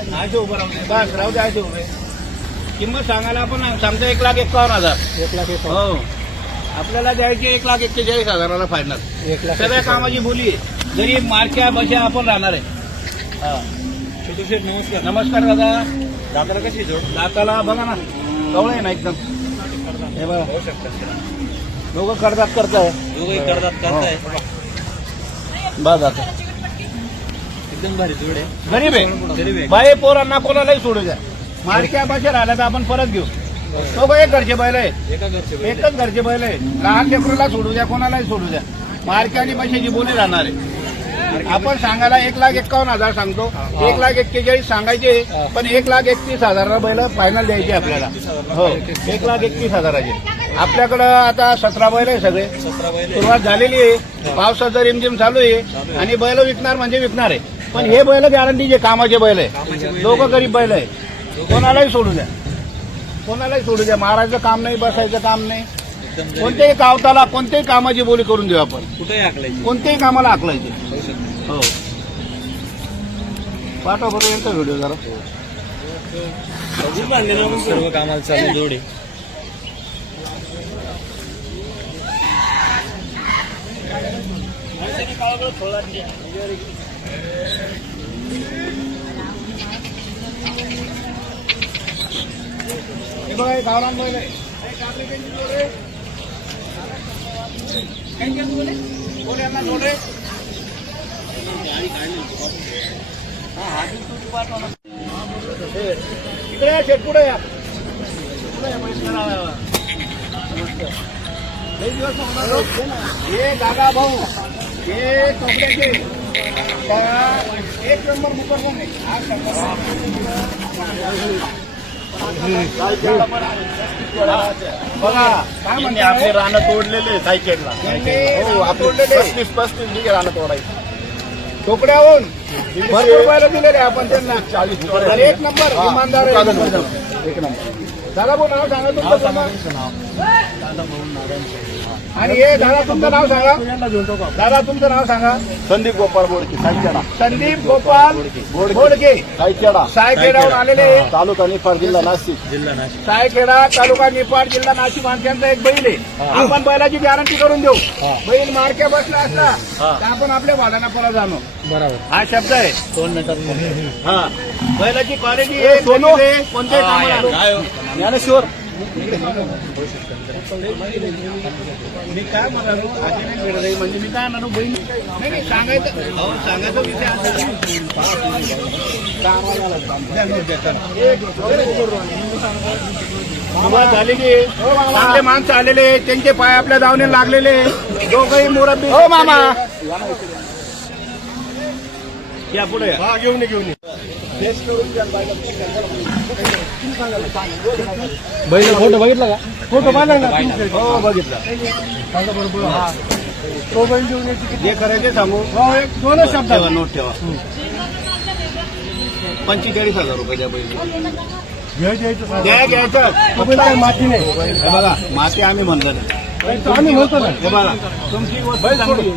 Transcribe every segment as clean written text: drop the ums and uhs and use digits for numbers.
असे उभं राहू दे, बस राहू दे असे उभे. किंमत सांगायला आपण सांगतो 1,51,000. 1,51,000. हो, आपल्याला द्यायची 1,41,000ला फायनल. 1,41,000. सगळ्या कामाची बोली आहे. जरी मार्क्या बशा आपण राहणार आहे. हा, नमस्कार. नमस्कार दादा. दाताला कशी जोड? दाताला बघा ना, कवळ आहे ना एकदम. हे बघा, होऊ शकतात. दोघं करतात करताय. दोघंही करतात करताय. बस आता एकदम भारी जोड आहे. गरीब गरीब आहे आहे. बाई, पोरांना कोणालाही सोडू द्या. मार्क्या बशा राहिल्या तर आपण परत घेऊ. तो एक घरचे बैल आहे, एका घरचे एकच घरचे बैल आहे. लहान लेकरूला सोडू द्या, कोणालाही सोडू द्या. मार्क्या आणि बशाची बोली राहणार आहे. आपण सांगायला 1,51,000 सांगतो. 1,41,000 सांगायचे, पण 1,31,000 बैल फायनल द्यायचे आपल्याला. हो, 1,31,000. आपल्याकडं आता 17 बैल आहे सगळे. 17 बैल आहे. सुरुवात झालेली आहे. पावसाचं रिमझिम चालू आहे आणि बैल विकणार म्हणजे विकणार आहे. पण हे बैल गॅरंटीचे कामाचे बैल आहे. दोघं गरीब बैल आहे. कोणालाही सोडू द्या, कोणालाही सोडू द्या. मारायचं काम नाही, बसायचं काम नाही. एकदम गरीब. कोणत्याही गावताला कोणत्याही कामाची बोली करून देऊ आपण. कुठेही हाकलायची. कोणत्याही कामाला आखलायचे. होऊ शकतं. हो, पाठवा बरोबर यांचा व्हिडिओ जरा. सर्व कामाला चालू जोड आहे. हे बघा, हे गावरान बैल आहे. हे कापडी त्यांची जोड आहे. त्यांच्या जोड आहे. कोण यांना जोड आहे? हा, बिलकुल पाठवा ना. इकडे या, शेट पुढे या. पुढे या, पैसे करा. लई दिवस होणार हो. हे दादा भाऊ, हे कपड्याचे एक नंबर मुकर कोण आहे? बघा काय म्हणते, आपले रानं तोडलेले सायकेलला. हो, आपले 35 बिघे रानं तोडायचे. टोकड्याहून भरपूर बैल दिलेले आपण त्यांना. 40 एक नंबर इमानदार आहे. एक नंबर. दादा भाऊ नाव सांगा तुमचं. आणि हे दादा तुमचं नाव सांगा. दादा तुमचं नाव सांगा. संदीप गोपाळ बोडके, सायखेडा. संदीप गोपाल बोडके, सायखेडा. सायखेडाहून आलेले. तालुका निफाड, जिल्हा नाशिक. जिल्हा नाशिक. सायखेडा तालुका निफाड जिल्हा नाशिक. माणसांचा एक बैल आहे. आपण बैलाची गॅरंटी करून देऊ. बैल मार्क्या बसला असला तर आपण आपल्या भाड्याना परत जाणू. बरोबर. हा शब्द आहे. 2 मिनिटात. हा, बैलाची क्वालिटी आहे. कोणत्याही कामाला. ज्ञानेश्वर. मी काय म्हणालो, आधी नाही मिळत आहे. म्हणजे मी काय म्हणालो, बहीण नाही सांगायचं. हो, सांगायचं विषय सुरुवात झालेली आहे. चांगले माणसं आलेले, त्यांचे पाय आपल्या दावणे लागलेले. दोघंही मुरब्बी. हो मामा, या पुढे या. घेऊन ये. बैल फोटो बघितला का? फोटो पाहिला ना? हो, बघितला. तो बैल घेऊन यायची. जे करायचे सांगू. दोनच शब्द. ठेवा, नोट ठेवा. 45,000 रुपये द्या बैल. घ्यायचं. काय माती नाही. हे बघा, माती आम्ही म्हणतो नाही. आम्ही म्हणतो ना. हे बघा, तुमची गोष्ट चांगली.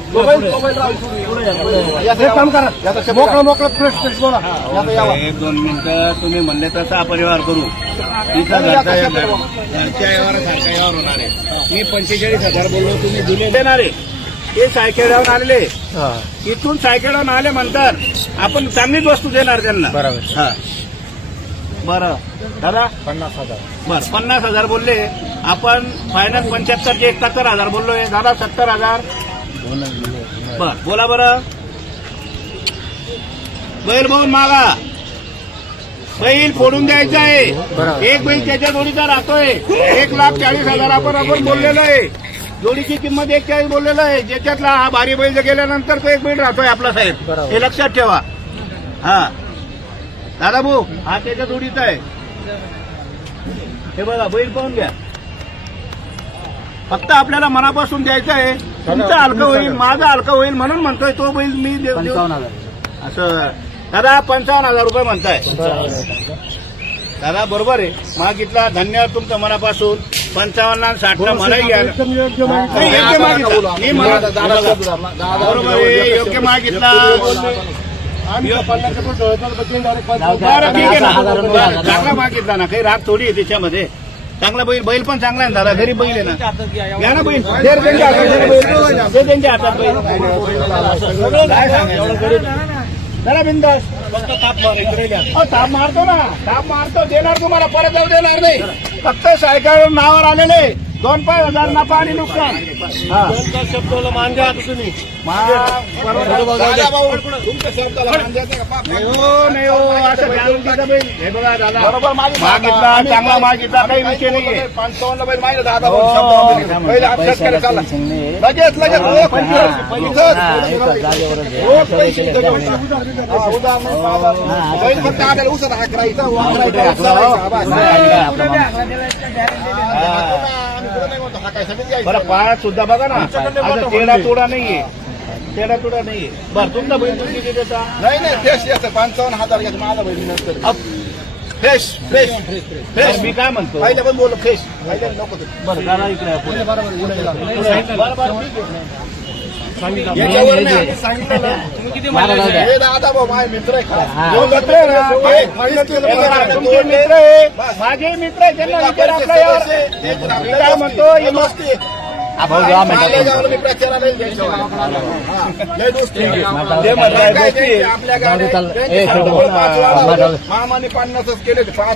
एक काम करा, मोकळा फ्रेश बोला. एक 2 मिनिटं तुम्ही म्हणले तसा अपरिवार करू. इथं घरच्या व्यवहारासारखा व्यवहार होणार आहे. मी 45,000 बोललो, तुम्ही दिले देणार आहे. ते सायखेड्यावरून आलेले, इथून सायखेड्यावरून आले म्हणतात आपण चांगलीच वस्तू देणार त्यांना. बरोबर. हा, बरं दादा. 50,000. बरं, 50,000 बोलले आपण. फायनल 75 चे 71,000 बोललोय. दादा 70,000. बर, बोला बरं. बैल बघून मागा. बैल फोडून द्यायचा आहे. एक बैल त्याच्या जोडीचा राहतोय. 1,40,000 आपण बोललेलो आहे. जोडीची किंमत 41 बोललेलो आहे. ज्याच्यातला हा भारी बैल गेल्यानंतर तो एक बैल राहतोय आपला साहेब. हे लक्षात ठेवा. हा दादा भाऊ, हा त्याच्या जोडीचा आहे. हे बघा, बैल पाहून घ्या. फक्त आपल्याला मनापासून द्यायचं आहे. तुमचं हलकं होईल, माझं हलकं होईल म्हणून म्हणतोय. तो बैल मी देऊ. असं दादा 55,000 रुपये म्हणताय. दादा बरोबर आहे. मागितला, धन्यवाद तुमचं मनापासून. 55 आणि 60 मलाही घ्यायला योग्य मागितला. मी म्हणा बरोबर आहे, योग्य मागितला. आम्ही त्या पन्नासचा पण ठेवतो, तर तीन direct पाच. बरं ठीक आहे ना. 10,000 रुपये बरं, हजार. चांगला मागितला ना, काही राग थोडी आहे त्याच्यामध्ये. चांगला बैल पण चांगला आहे ना दादा, गरीब बैल आहे ना. घ्या ना बैल, दे रे त्यांच्या हातात, दे रे बैल. दे त्यांच्या हातात बैल. काय सांगायचं? जरा बिंदास. ताप मारतो ना, ताप मारतो, देणार तुम्हाला, परत जाऊ देणार नाही. फक्त सायकल नावावर आलेले 2,000 नफा आणि नुकसान. हा. शब्दाला मान द्या आता तुम्ही. दादा भाऊ, तुमच्या शब्दाला मान द्यायचा का? नाही हो, नाही हो, असं जाणून घ्यायचं बैल. हे बघा दादा, मागितला, चांगला मागितला, काही विषय नाहीये. 55 बैल मागितला दादा भाऊ, शब्दावर. बैल अभ्यास करायला चालला. लगेच लगेच हो, 25. रोज पैसे बैल फक्त आलेला उसत हाकरायचा, वाकरायचा, उचलायचा. बरं, पायात सुद्धा बघा ना, आता तेडा तोडा नाहीये, तेडा तोडा नाहीये. बरं, तुमचा बैल तुम्ही किती देता? नाही नाही फ्रेश याचं 55,000 याचं माझा बहिणी नंतर फ्रेश फ्रेश फ्रेश. मी काय म्हणतो, पहिले पण बोल फ्रेश पहिले नको ते. बरं दादा इकडे पुढे. बरोबर पुढे गेला. बरं बरं ठीक आहे. याच्यावर नाही आधी सांगितलं ना. हे दादा भाऊ माझे मित्र आहे खरा. जो मित्र आहे ना, हे बघा, तुमचे मित्र आहे, माझे मित्र आहे, त्यांना विचार आपला यावर. मी काय म्हणतो, हे मस्ती आहे. मालेगावला मी प्रचाराला येईल त्यांच्यावर. हा. लय दोस्ती आहे. ते म्हणताय काय दोस्ती आहे. त्यांची आपल्या गाड्या त्यांच्याकडे 5 वाजता मामाने 50च केले 5.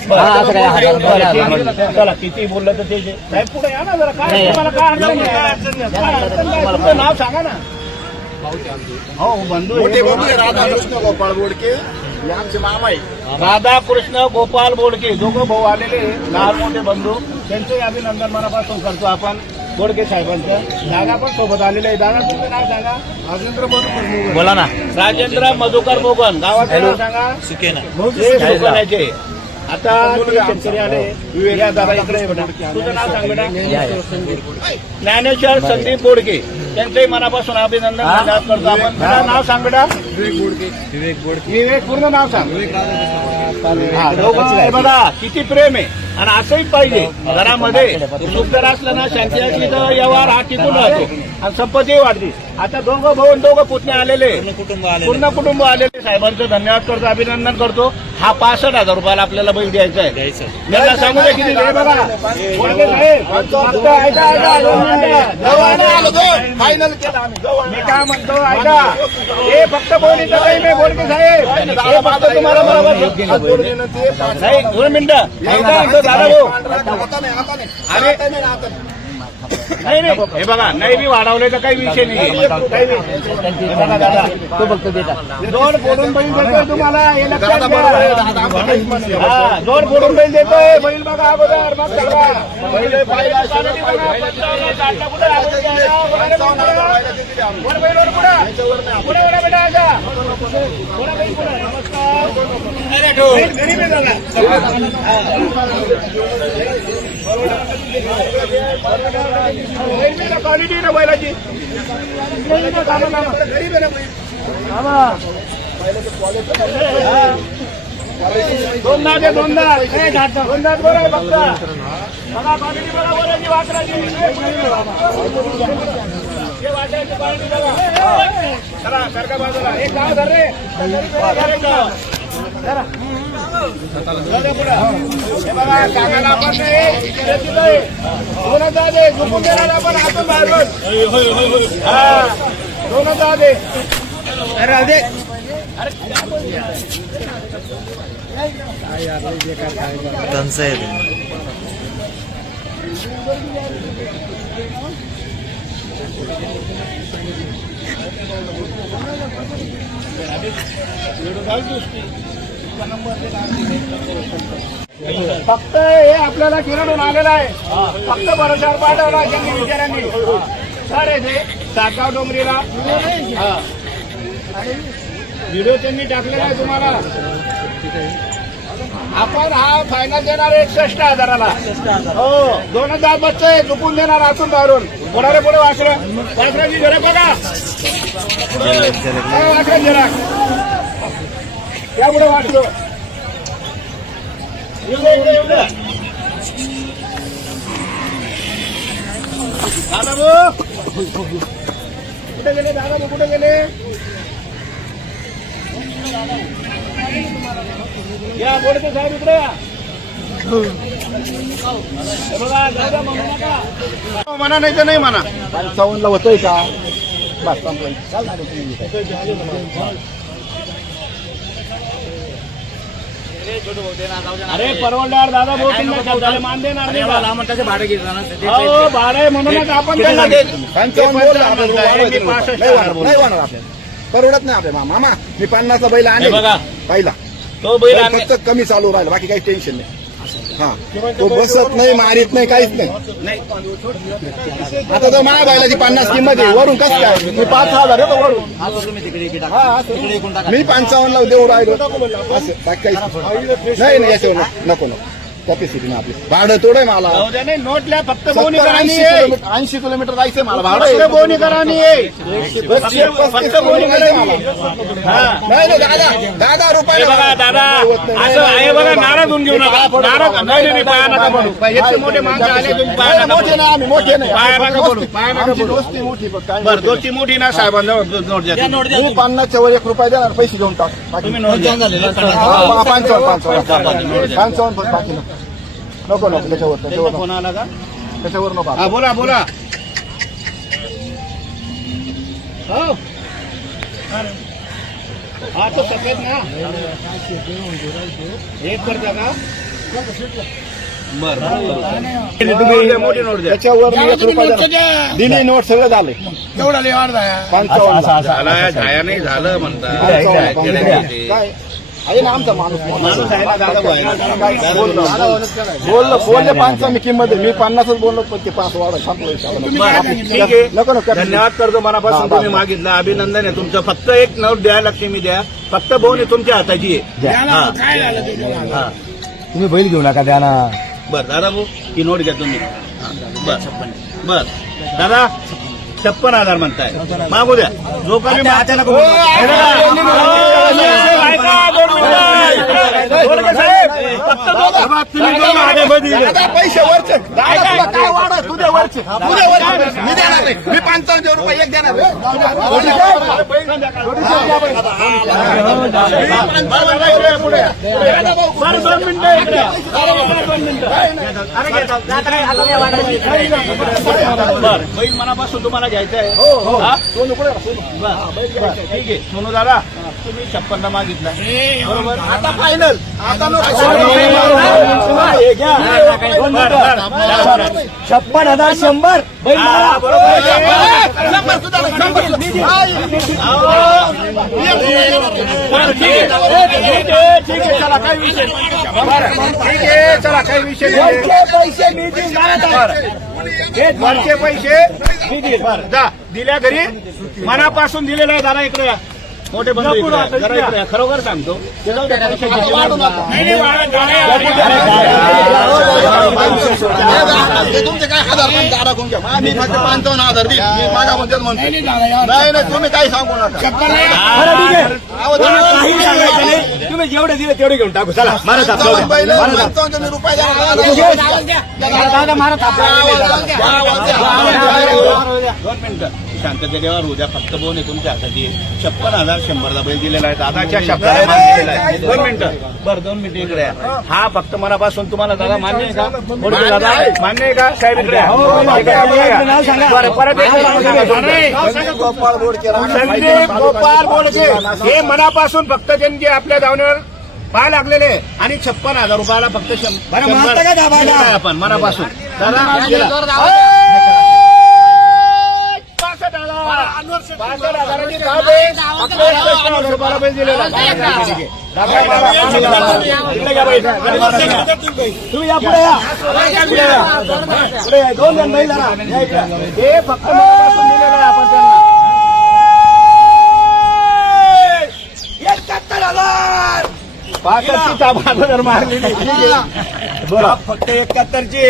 चला किती बोललं तर ते साहेब पुढे या ना जरा. काय तुम्हाला काय अडचण आहे? तुमचं नाव सांगा ना. हो बंधू मोठे आहे. बंधू आहे राधाकृष्ण गोपाळ बोडके हे आमचे मामा आहे. राधाकृष्ण गोपाल बोडके दोघं भाऊ आलेले, लहान मोठे बंधू, त्यांचंही अभिनंदन मनापासून करतो आपण. बोडके साहेबांचं दादा पण सोबत आलेले आहे. दादा तुमचं नाव सांगा. राजेंद्र मधुकर बोला ना. राजेंद्र मधुकर मोगन. गावाचं नाव सांगा. सुकेना. हे सुकण्याचे. आता ते शेतकरी आले. या दादा इकडे ये बेटा. तुझं नाव सांग बेटा. ज्ञानेश्वर संदीप बोडके, त्यांचंही मनापासून अभिनंदन करतो आपण. बेटा नाव सांग बेटा. विवेक बोडके. विवेक पूर्ण नाव सांग. हा, दोघं आहे बघा, किती प्रेम आहे. आणि असंही पाहिजे घरामध्ये. सुख जर असलं ना, शांती असली तर व्यवहार हा टिकून राहतो आणि संपत्ती वाढते. आता दोघं भाऊ आणि दोघं पुतणे आलेले, पूर्ण कुटुंब आलेले. साहेबांचं धन्यवाद करतो, अभिनंदन करतो. हा 65,000 रुपयाला आपल्याला बैल द्यायचा आहे. मला सांगू द्या किती दे बघा. बोडके साहेब, फक्त ऐका, ऐका, 2 मिनिटं. फायनल केला आम्ही. मी काय म्हणतो ऐका, हे फक्त बोलीचं काही नाही. बोडके साहेब, हे फक्त तुम्हाला बरोबर नाही. 2 मिनिटं ऐका, म्हणतो दादा भाऊ. आता नाही आता नाही. अरे. आता नाही आता नाही. नाही नाही, हे बघा, नाही बी वाढवले तर काही विषय नाही. काही हे बघा दादा, तो फक्त देता. 2 फोडून बैल देतोय तुम्हाला, हे लक्षात दादा बरोबर आहे. दादा घ्या. आम्हाला काहीच म्हणत नाही. हा, 2 फोडून बैल देतोय. बैल बघा अगोदर, मग चला. बैल पाहिला, क्वालिटी बघा. 55,000 ला कुठं आपण घ्यायला? वर बैल वर पुढं. पुढे वर बेटा आजा. पुढे बैल पुढे. नमस्कार. बैल गरीब आहे दादा. क्वालिटी ना बैलाची. गरीब आहे ना बैल. दोनदा दे, दोनदा दोनदा बरं बघता. बघा क्वालिटी बघा वराची वासराची. हे वासराची क्वालिटी बघा. चला सरका बाजूला. एक गाव धर रे. जरा. जाऊ पुढं. हे बघा काकाला आपण नाही दिलंय. दोनदा दे, झुकून देणार आपण हातून बाहेरून. हा, दोनदा दे. अरे दे. त्यांचं आहे ते. फक्त हे आपल्याला किरणून आलेलं आहे. फक्त भरोशावर पाठवला त्यांनी विचारांनी. सर आहे ते सातगाव डोंगरीला. हा. व्हिडिओ त्यांनी टाकलेला आहे तुम्हाला. आपण हा फायनल देणार 61,000ला. हो, 2,000 बच्चे झुकून देणार आतून बाहेरून. पुढे पुढे वासराची घरे बघा. वासरा जरा त्यापुढे वाचलो. दादा भाऊ कुठे गेले? दादा भाऊ कुठे गेले? या बोलते साहेब इकडे या. हे बघा, जाऊ द्या, म्हणू नका. म्हणा नाही तर नाही म्हणा. 55ला होतोय का बस संपलं. अरे परवडणार दादा भाऊ, तुम्ही मान देणार नाही का? भाडे घेतलं अहो, भाडे म्हणूनच आपण त्यांना देत. 55 बोलला आपण. मी 65 नाही होणार आपल्याला. परवडत नाही आपल्या मामा. मी 50चा बैल हे बघा. आणले पहिला. तो बैल बैल आणले. फक्त कमी चालू राहिला, बाकी काही टेन्शन नाही. हा, तो बसत नाही, मारित नाही, काहीच नाही. आता तर माझ्या बैलाची 50 किंमत आहे, वरून कसं काय मी 5,000 येतो वरून. हा, असं. मी 55ला देऊ राहिलो असं बाकी काहीच नाही. नाही याच्यावर नको कॅपॅसिटी ना आपली. भाडं तोड आहे मला. जाऊ द्या, नाही नोट लिहा, फक्त बोनी करानी आहे. 80 किलोमीटर जायचंय मला फक्त भाडं. बोनी करानी आहे. 35 फक्त बोनी करानी आहे. हा. नाही दादा रुपये हे बघा दादा, असं आहे बघा, नाराज होऊन घेऊ नका. नाराज नाही, पाया नका पडू. इतके मोठे माणसं आले, तुम्ही पाया नका मोठे पडू. नाही, आम्ही मोठे नाही. पाया नका पडू, पाया नका आमची पडू. दोस्ती मोठी फक्त. बरं, दोस्ती मोठी ना साहेबांना नोट द्या. मी 50च्या वर 1 रुपया देणार, पैसे घेऊन टाक. तुम्ही नोट द्या. 55 बाकी नको त्याच्यावर फोन आला का? त्याच्यावर नको. हा, बोला बोला. हो. हा तो सफेद ना एक करता का? बरं, मोठी नोट द्या. त्याच्यावर मी 1 रुपया देणार. दिली नोट सगळं झालंय. तेवढा लेवार जाया. 55 झाला, जाया नाही झालं म्हणता. काय आहे ना आमचा माणूस. माणूस आहे ना दादा भाऊ आहे ना. बोलले 5 मी किंमत आहे. मी 50च बोललो, पण ते 5 वाढ संपलं. ठीक आहे. नको नको. धन्यवाद करतो मनापासून. तुम्ही मागितलं, अभिनंदन आहे तुमचं. फक्त एक नोट द्या, लक्ष्मी द्या. फक्त बोन तुमच्या हाताची आहे. हा. तुम्ही बैल घेऊ नका द्या ना. बरं दादा भाऊ, ही नोट घ्या तुम्ही. बर दादा, 56,000 म्हणताय, मागू द्या. जो कमी पैसे वरचे काय वाढ तुझ्या वरचे मी देणार नाही. मी 55 रुपये एक देणार. बैल मनापासून तुम्हाला घ्यायचं आहे. हा? ठीक आहे सोनू दादा, तुम्ही 56 मागितला बरोबर. आता फायनल. आता 56,100 बैल मारा. ठीक आहे, चला काही विषय नाही. ठीक आहे, चला काही विषय नाही. पैसे मी देऊन जाणार. वरचे पैसे मी देईल. बरं जा, दिल्या घरी मनापासून दिलेलं आहे. दादा इकडे या. मोठे बंधू इकडे या. जरा इकडे या. खरोखर सांगतो. ते जाऊ द्या, पैसे घेतले. तुमचे काय 1,000 पण दारा कोण घ्या. मी फक्त 55,000 देईल. मी माझ्या मध्यात म्हणतो. नाही तुम्ही काही सांगू नका. काही सांगायचं नाही. तुम्ही जेवढे दिले तेवढे घेऊन टाकू. चला मारा थाप. 55 रुपये दादा मारा थाप. 2 मिनिटं शांतते देवा. उद्या फक्त बोन आहे तुमच्या हाताची. 56,100 बैल दिलेला आहे. दादाच्या शब्दाला मान दिलेला आहे. 2 मिनिटं. बरं 2 मिनिटं इकडे या. हा फक्त मनापासून तुम्हाला दादा मान्य आहे का? बोलतो दादा मान्य आहे का? साहेब इकडे या. बरं, परत संदीप गोपाळ बोडके. संदीप गोपाळ बोडके हे मनापासून फक्त त्यांनी जे आपल्या धावण्यावर पाय लागलेले आणि 56,000 रुपयाला फक्त 100 आपण मनापासून दादा 65,000ची धाव आहे. आपल्या 65,000 रुपयाला बैल दिलेला आहे. तुम्ही या पुढे या. पुढे या. 2 जण बैल जरा. हे फक्त मनापासून दिलेलं आहे आपण त्यांना. 65,000 मारलेली. बोला फक्त 71ची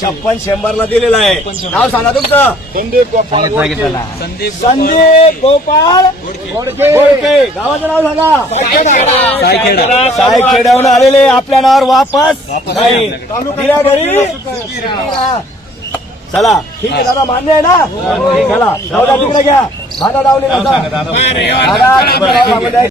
56,100 दिलेला आहे. नाव सांगा तुमचं. संदीप गोपाळ बोडके. संदीप गोपाळ बोडके. गावाचं नाव सांगा. सायखेड्याहून आलेले आपल्या नावावर वापस नाही. दिल्या घरी. चला ठीक आहे दादा, मान्य आहे ना. चला जाऊ द्या, तिकडे घ्या. दादा लावले दादा.